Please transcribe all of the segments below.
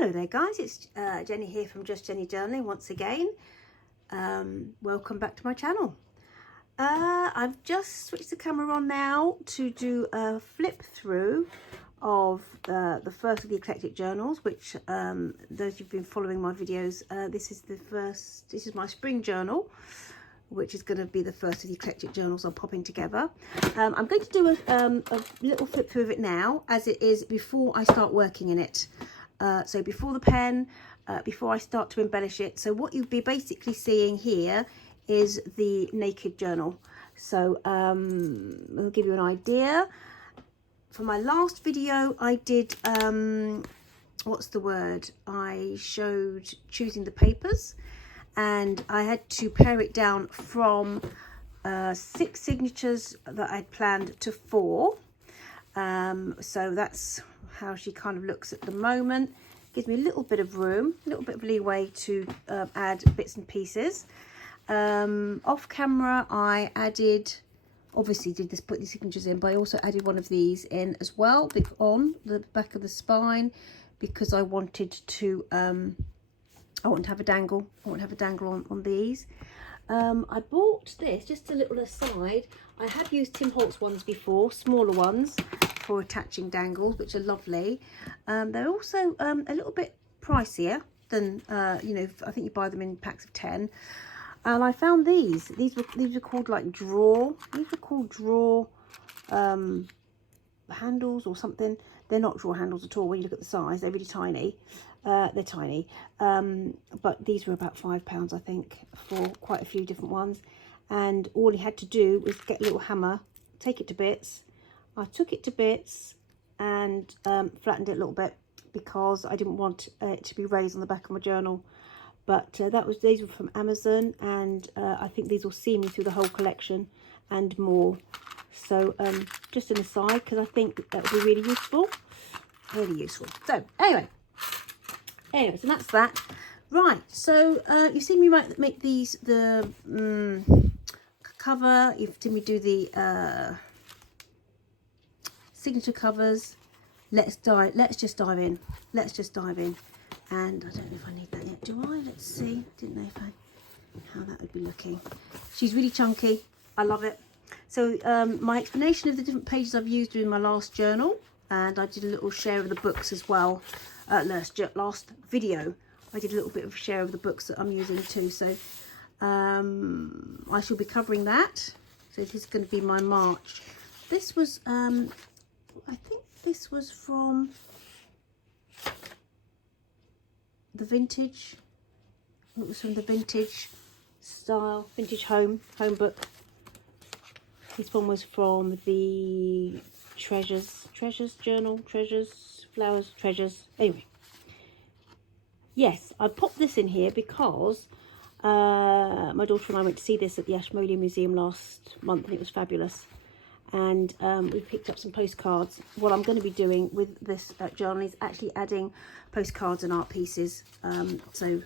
Hello there guys, it's Jenny here from Just Jenny Journaling once again. Welcome back to my channel. I've just switched the camera on now to do a flip through of the first of the Eclectic Journals, which those who've been following my videos, this is my spring journal, which is going to be the first of the Eclectic Journals I'm popping together. I'm going to do a little flip through of it now, as it is before I start working in it. So before the pen, before I start to embellish it. So what you'll be basically seeing here is the naked journal. So I'll give you an idea. For my last video, I did, what's the word? I showed choosing the papers, and I had to pare it down from 6 signatures that I'd planned to 4. So that's how she kind of looks at the moment. Gives me a little bit of room, a little bit of leeway to add bits and pieces. Off camera, I added, obviously did this, put these signatures in, but I also added one of these in as well, on the back of the spine, because I wanted to have a dangle. I want to have a dangle on these. I bought this, just a little aside, I have used Tim Holtz ones before, smaller ones for attaching dangles, which are lovely. They're also a little bit pricier than, you know, I think you buy them in packs of 10. And I found these were called like drawer, these were called drawer handles or something. They're not drawer handles at all when you look at the size, they're really tiny. They're tiny, but these were about £5 I think for quite a few different ones, and all he had to do was get a little hammer, take it to bits. I took it to bits and flattened it a little bit because I didn't want it to be raised on the back of my journal. But these were from Amazon, and I think these will see me through the whole collection and more. So just an aside, because I think that would be really useful, So anyways, and that's that. Right, so you've seen me make these, the cover, you've seen me do the signature covers. Let's just dive in. And I don't know if I need that yet, do I? Let's see. Didn't know how that would be looking. She's really chunky. I love it. So my explanation of the different pages I've used in my last journal, and I did a little share of the books as well. Last video, I did a little bit of share of the books that I'm using too. So I shall be covering that. So this is going to be my March. This was, I think this was from the vintage. It was from the vintage style, vintage home book. This one was from the treasures journal, flowers, treasures. Anyway, yes, I popped this in here because my daughter and I went to see this at the Ashmolean Museum last month, and it was fabulous. And we picked up some postcards. What I'm going to be doing with this journal is actually adding postcards and art pieces. So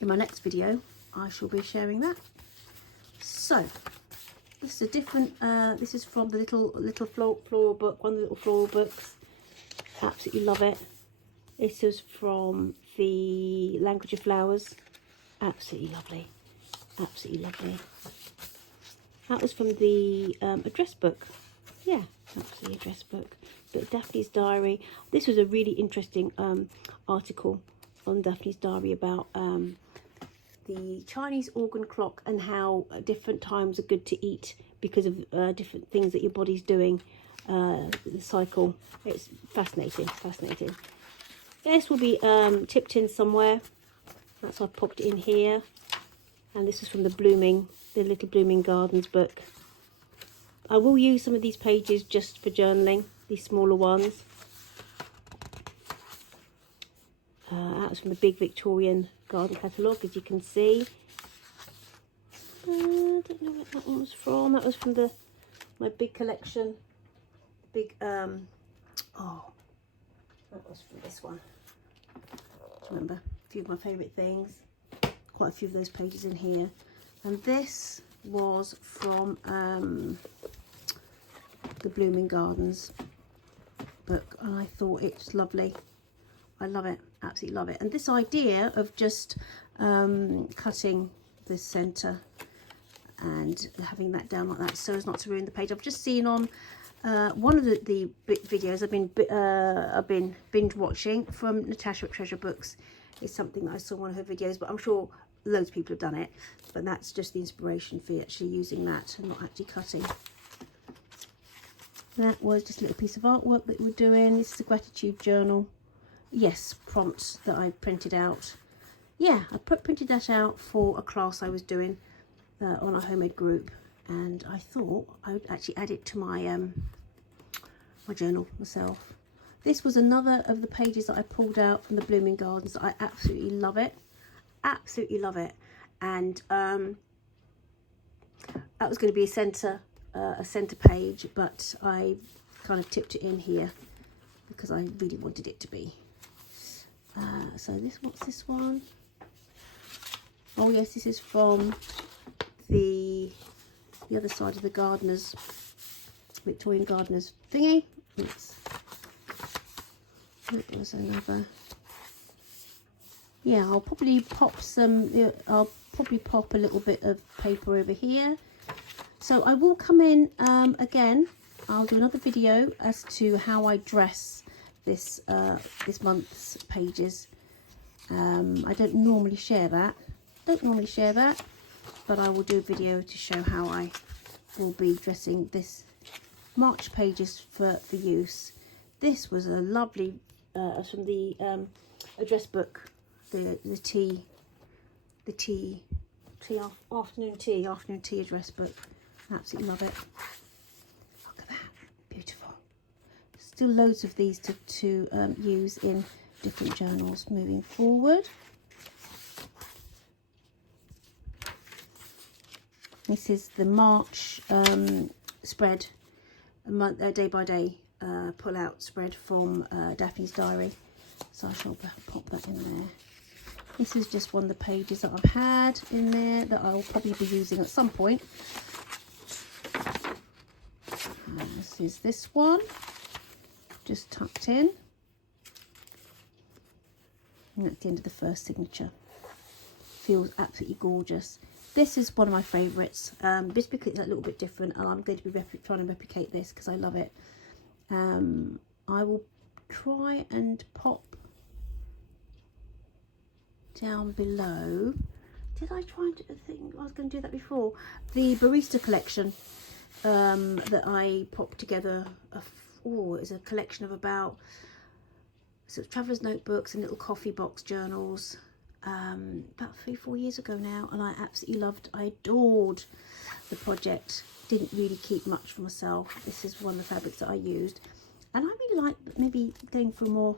in my next video, I shall be sharing that. So this is a different. This is from the little floral book, one of the little floral books. Absolutely love it. This is from the Language of Flowers. Absolutely lovely. Absolutely lovely. That was from the address book. Yeah, that's the address book. But Daphne's Diary. This was a really interesting article on Daphne's Diary about the Chinese organ clock and how different times are good to eat because of different things that your body's doing, the cycle. It's fascinating. This will be tipped in somewhere. That's why I popped it in here. And this is from the Little Blooming Gardens book. I will use some of these pages just for journaling, these smaller ones. That was from the big Victorian garden catalogue, as you can see. I don't know what that one was from. That was from my big collection. That was from this one. Remember, a few of my favourite things. Quite a few of those pages in here. And this was from the Blooming Gardens book, and I thought it's lovely. I love it, absolutely love it. And this idea of just cutting this centre and having that down like that so as not to ruin the page. I've just seen on one of the videos I've been binge watching from Natasha at Treasure Books. It's something that I saw in one of her videos, but I'm sure loads of people have done it. But that's just the inspiration for actually using that and not actually cutting. That was just a little piece of artwork that we're doing. This is a gratitude journal. Yes, prompts that I printed out. Yeah, I printed that out for a class I was doing on a homemade group, and I thought I would actually add it to my my journal myself. This was another of the pages that I pulled out from the Blooming Gardens. I absolutely love it, absolutely love it. And that was going to be a centre page, but I kind of tipped it in here because I really wanted it to be. So what's this one? Oh yes, this is from the other side of the gardeners, Victorian gardeners thingy. It was another. Yeah, I'll probably pop a little bit of paper over here. So I will come in again. I'll do another video as to how I dress this month's pages. I don't normally share that. But I will do a video to show how I will be dressing this March pages for use. This was a lovely from the address book, the afternoon tea address book. Absolutely love it. Look at that, beautiful. Still loads of these to use in different journals moving forward. This is the March spread, day by day pull out spread from Daphne's diary. So I shall pop that in there. This is just one of the pages that I've had in there that I'll probably be using at some point. This is this one, just tucked in. And that's the end of the first signature. Feels absolutely gorgeous. This is one of my favourites, just because it's a little bit different, and I'm going to be trying to replicate this because I love it. I will try and pop down below. Did I try and think I was going to do that before? The barista collection that I popped together. It's a collection of about traveller's notebooks and little coffee box journals. About 3-4 years ago now, and I absolutely adored the project. Didn't really keep much for myself. This is one of the fabrics that I used, and I really like maybe going for more,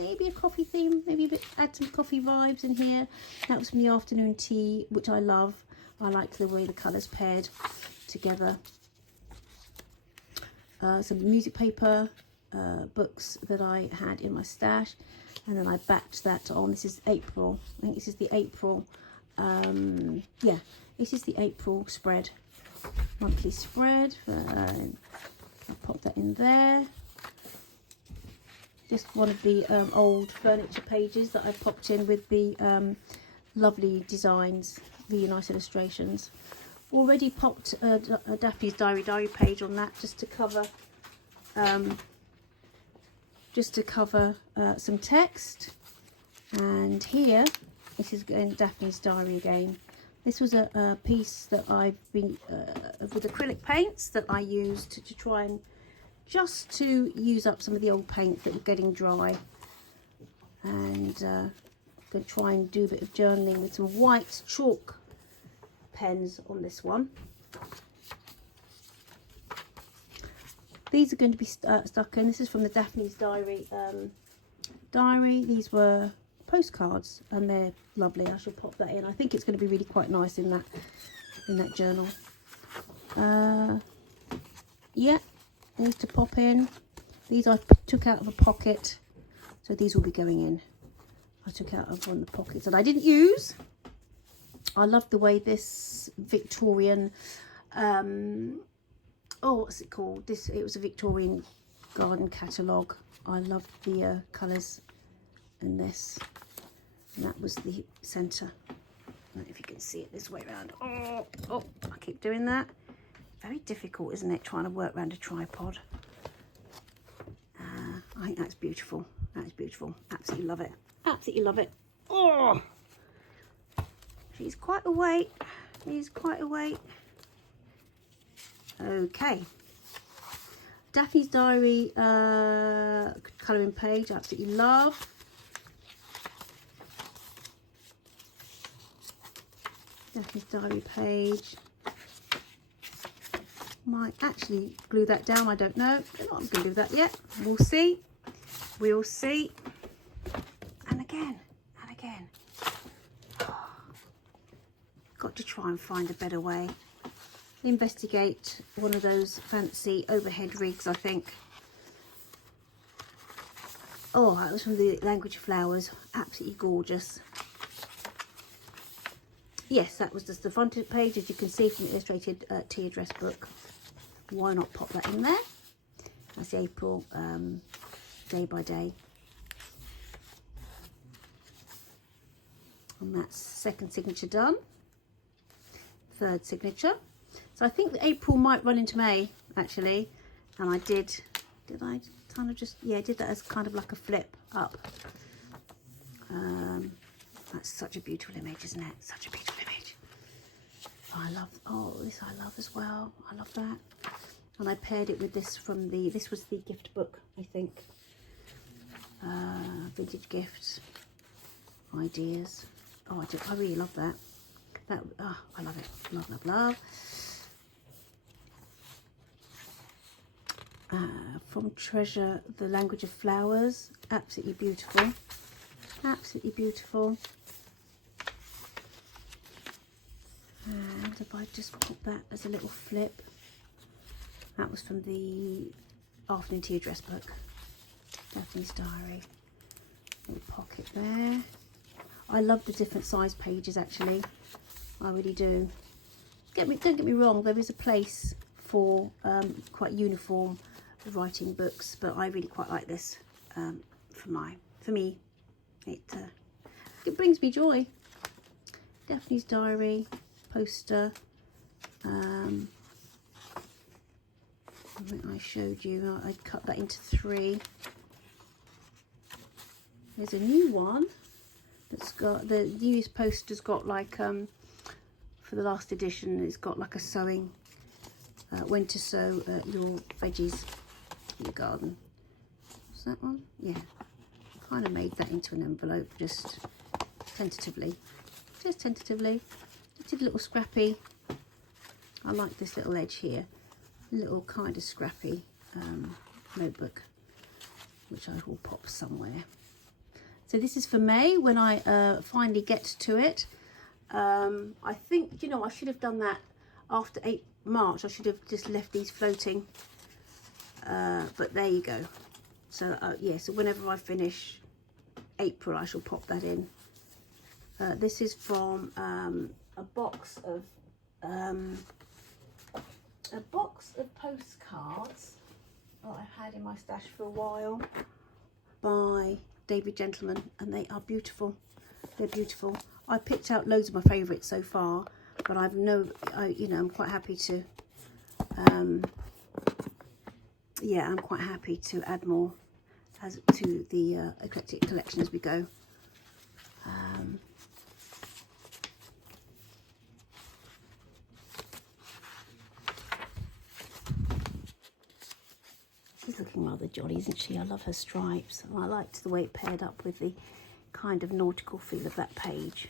maybe a coffee theme, maybe add some coffee vibes in here. That was from the afternoon tea, which I love. I like the way the colours paired together. Some music paper books that I had in my stash, and then I backed that on. This is April. I think this is the April. Yeah, this is the April spread, monthly spread. I'll pop that in there. Just one of the old furniture pages that I popped in with the lovely designs, really nice illustrations. Already popped a Daphne's diary page on that, just to cover some text. And here, this is Daphne's diary again. This was a piece that I've been with acrylic paints that I used to try and just to use up some of the old paints that were getting dry. And I'm going to try and do a bit of journaling with some white chalk pens on this one. These are going to be stuck in. This is from the Daphne's diary. These were postcards, and they're lovely. I shall pop that in. I think it's going to be really quite nice in that journal. Yeah, these to pop in. These I took out of a pocket, so these will be going in. I took out of one of the pockets, and I didn't use. I love the way this Victorian, what's it called? It was a Victorian garden catalogue. I loved the colours in this, and that was the centre. I don't know if you can see it this way around. Oh, I keep doing that. Very difficult, isn't it, trying to work around a tripod? I think that's beautiful. That is beautiful. Absolutely love it. Absolutely love it. Oh, she's quite a weight. He's quite a weight. Okay. Daphne's Diary colouring page. Absolutely love. Daphne's Diary page. Might actually glue that down. I don't know. I'm not going to do that yet. We'll see. We'll see. And again. And again. Got to try and find a better way. Investigate one of those fancy overhead rigs, I think. Oh, that was from the Language of Flowers. Absolutely gorgeous. Yes, that was just the front page, as you can see from the illustrated tea address book. Why not pop that in there? That's the April day by day. And that's second signature done. Third signature. So I think that April might run into May, actually. And I did I kind of just, yeah, I did that as kind of like a flip up. That's such a beautiful image, isn't it? Such a beautiful image. I love, oh, this I love as well. I love that. And I paired it with this from the, this was the gift book, I think. Vintage gifts, ideas. Oh, I really love that. That, oh, I love it. Love, love, love. From Treasure, the Language of Flowers. Absolutely beautiful. Absolutely beautiful. And if I just put that as a little flip, that was from the Afternoon Tea Address book. Daphne's Diary. Little pocket there. I love the different size pages, actually. I really do. Don't get me wrong, there is a place for quite uniform writing books, but I really quite like this for me. It brings me joy. Daphne's Diary poster. I showed you, I cut that into 3. There's a new one that's got, the newest poster's got like, for the last edition, it's got like a sewing, when to sow your veggies in your garden. Is that one? Yeah. Kind of made that into an envelope, just tentatively. Just tentatively. Just did a little scrappy. I like this little edge here. A little kind of scrappy notebook, which I will pop somewhere. So this is for May, when I finally get to it. I think, you know, I should have done that after March. I should have just left these floating. But there you go. So yeah, so whenever I finish April, I shall pop that in. This is from a box of postcards that I've had in my stash for a while, by David Gentleman, and they are beautiful. They're beautiful. I picked out loads of my favourites so far, but you know, I'm quite happy to yeah, I'm quite happy to add more to the eclectic collection as we go. She's looking rather jolly, isn't she? I love her stripes. And I liked the way it paired up with the kind of nautical feel of that page.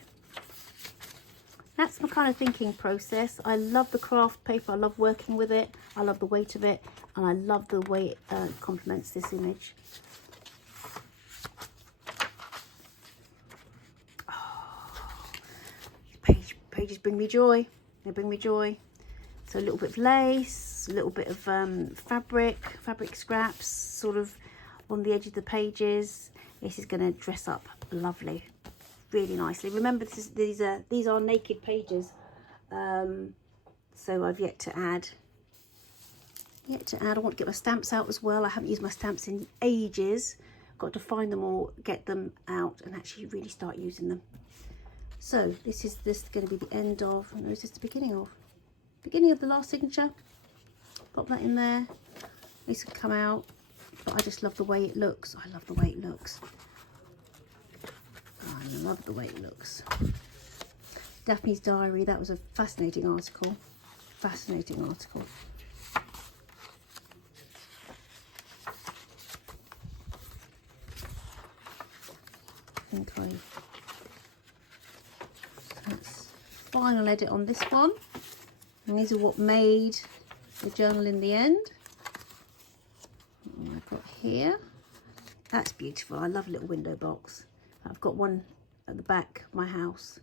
That's my kind of thinking process. I love the craft paper. I love working with it. I love the weight of it. And I love the way it complements this image. Oh, pages bring me joy. They bring me joy. So a little bit of lace, a little bit of fabric scraps, sort of on the edge of the pages. This is going to dress up lovely, really nicely. Remember, these are naked pages, so I've yet to add. I want to get my stamps out as well. I haven't used my stamps in ages. I've got to find them all, get them out and actually really start using them. So this is going to be the end of, no, is this the beginning of the last signature? Pop that in there. This can come out, but I just love the way it looks. I love the way it looks. I love the way it looks. Daphne's Diary, that was a fascinating article. Fascinating article. I think that's final edit on this one. And these are what made the journal in the end. And I've got here. That's beautiful. I love a little window box. I've got one at the back of my house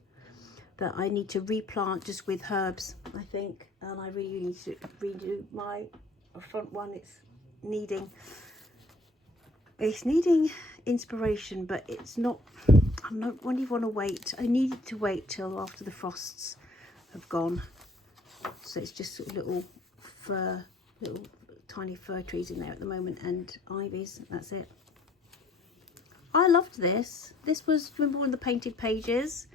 that I need to replant just with herbs, I think. And I really need to redo my front one. It's needing inspiration, but it's not, I'm not really want to wait. I needed to wait till after the frosts have gone. So it's just sort of little tiny fir trees in there at the moment, and ivies. That's it. I loved this. This was, remember, one of the painted pages,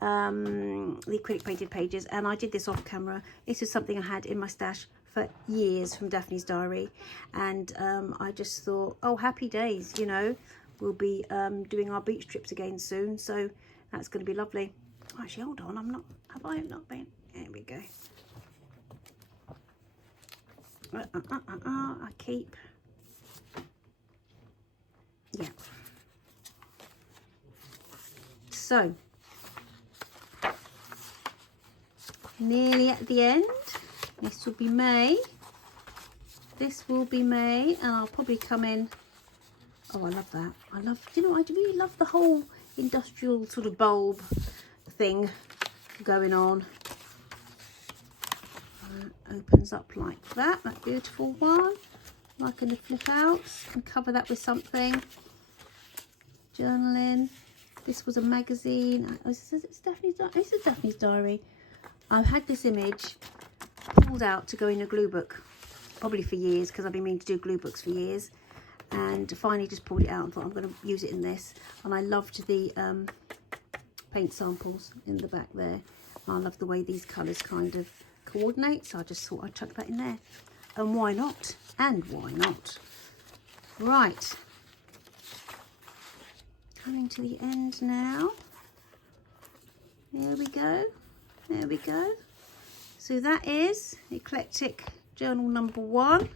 the acrylic painted pages, and I did this off camera. This is something I had in my stash for years from Daphne's Diary, and I just thought, oh, happy days, you know, we'll be doing our beach trips again soon, so that's going to be lovely. Actually, hold on, have I not been? There we go. I keep, yeah. So, nearly at the end. This will be May. This will be May, and I'll probably come in. Oh, I love that. I love, you know, I really love the whole industrial sort of bulb thing going on. Opens up like that. That beautiful one. I can flip out and cover that with something. Journaling. This was a magazine. Oh, this is Daphne's Diary. I've had this image pulled out to go in a glue book, probably for years, because I've been meaning to do glue books for years, and finally just pulled it out and thought I'm going to use it in this. And I loved the paint samples in the back there. I love the way these colours kind of coordinate, so I just thought I'd chuck that in there. And why not? And why not? Right. Coming to the end now. There we go. There we go. So that is Eclectic Journal number 1.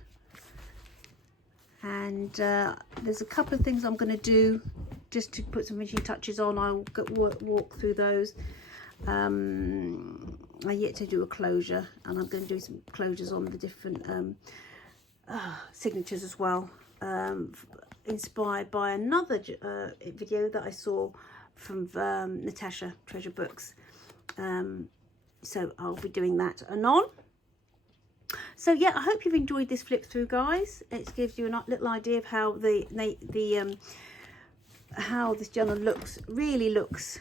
And there's a couple of things I'm going to do just to put some finishing touches on. I'll walk through those. I yet to do a closure, and I'm going to do some closures on the different signatures as well. Inspired by another video that I saw from Natasha Treasure Books. So I'll be doing that anon. So yeah, I hope you've enjoyed this flip through, guys. It gives you a little idea of how how this journal really looks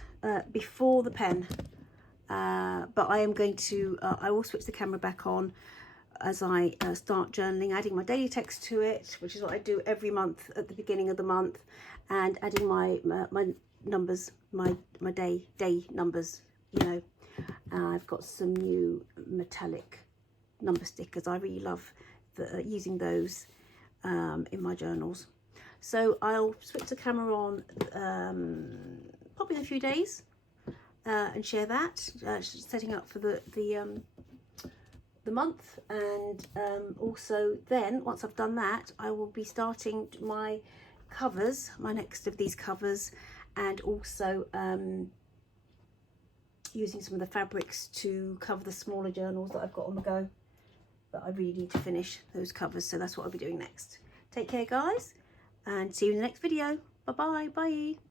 before the pen. But I am going to, I will switch the camera back on as I start journaling, adding my daily text to it, which is what I do every month at the beginning of the month, and adding my numbers, my day numbers, you know. I've got some new metallic number stickers. I really love using those in my journals. So I'll switch the camera on probably in a few days and share that, setting up for the month. And also then, once I've done that, I will be starting my covers, my next of these covers, and also using some of the fabrics to cover the smaller journals that I've got on the go, that I really need to finish those covers. So that's what I'll be doing next. Take care, guys, and see you in the next video. Bye-bye. Bye.